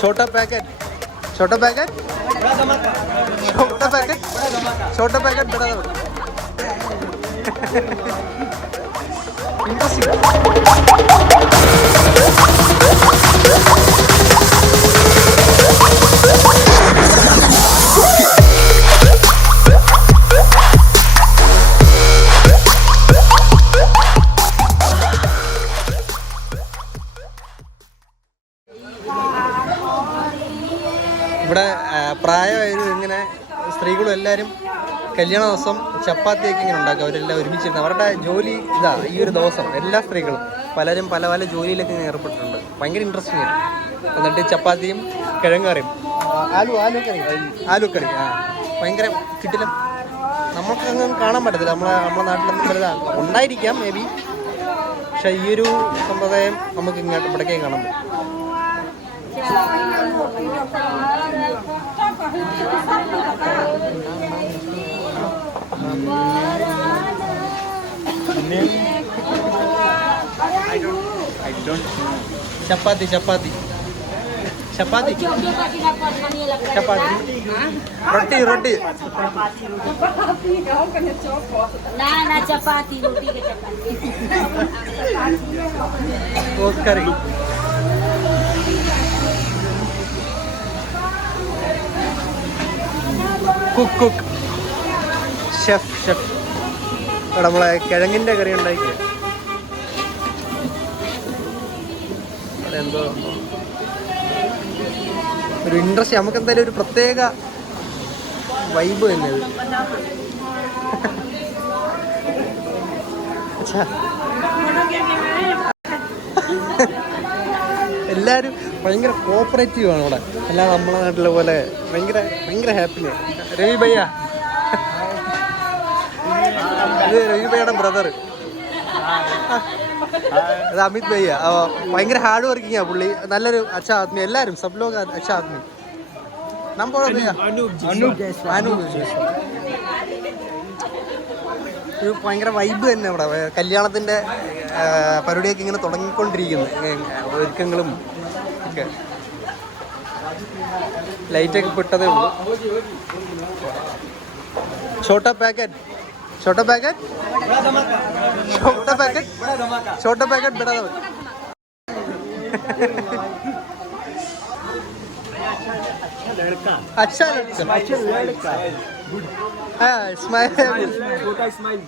छोटा पैकेट छोटा पैकेट छोटा पैकेट छोटा पैकेट बड़ा इंटरेस्टिंग. ഇവിടെ പ്രായമായത് ഇങ്ങനെ സ്ത്രീകളും എല്ലാവരും കല്യാണ ദിവസം ചപ്പാത്തിയൊക്കെ ഇങ്ങനെ ഉണ്ടാക്കും. അവരെല്ലാം ഒരുമിച്ചിരുന്ന് അവരുടെ ജോലി ഇതാ ഈ ഒരു ദിവസം. എല്ലാ സ്ത്രീകളും പലരും പല പല ജോലിയിലൊക്കെ ഇങ്ങനെ ഏർപ്പെട്ടിട്ടുണ്ട്. ഭയങ്കര ഇൻട്രസ്റ്റിംഗ് ആണ്. എന്നിട്ട് ചപ്പാത്തിയും കിഴങ്ങറിയും ആലുക്കറി ഭയങ്കര കിട്ടിലും നമുക്കങ്ങനെ കാണാൻ പറ്റത്തില്ല. നമ്മളെ നാട്ടിലൊന്നും വലുതാണ് ഉണ്ടായിരിക്കാം മേ ബി. പക്ഷെ ഈ ഒരു സമ്പ്രദായം നമുക്ക് ഇങ്ങോട്ട് ഇവിടേക്കേ കാണാൻ പറ്റും. ചപ്പാത്തി ചപ്പാത്തി ചപ്പാത്തി ചപ്പാത്തി റൊട്ടി റൊട്ടി കറി കുക്ക് ഷെഫ് ഇവിടെ നമ്മളെ കിഴങ്ങിൻ്റെ കറി ഉണ്ടാക്കിയ അതെന്തോ ഒരു ഇൻട്രസ്റ്റ്. നമുക്ക് എന്തായാലും ഒരു പ്രത്യേക വൈബ് തന്നെ ഇത്. എല്ലാവരും ഭയങ്കര കോപ്പറേറ്റീവ് ആണ് ഇവിടെ. അല്ലാതെ നമ്മളെ നാട്ടിലെ പോലെ ഭയങ്കര ഹാപ്പിയാണ്. രവി ഭയ്യ, ഇത് രവി ഭയ്യയുടെ ബ്രദർ. ഇത് അമിത് ഭയ്യ. ഭയങ്കര ഹാർഡ് വർക്കിംഗ് ആ പുള്ളി. നല്ലൊരു അച്ഛാ ആദ്മി. എല്ലാവരും സബ് ലോക അച്ഛാ ആദ്മി. ഒരു ഭയങ്കര വൈബ് തന്നെ ഇവിടെ. കല്യാണത്തിൻ്റെ പരിപാടിയൊക്കെ ഇങ്ങനെ തുടങ്ങിക്കൊണ്ടിരിക്കുന്നു. ഒരുക്കങ്ങളും ഒക്കെ ലൈറ്റൊക്കെ പെട്ടതേ ഉള്ളൂ. छोटा पैकेट छोटा पैकेट छोटा पैकेट छोटा पैकेट बड़ा धमाका. अच्छा लड़का हाँ स्माइल छोटा स्माइल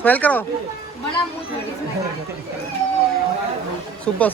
स्माइल करो. सुपर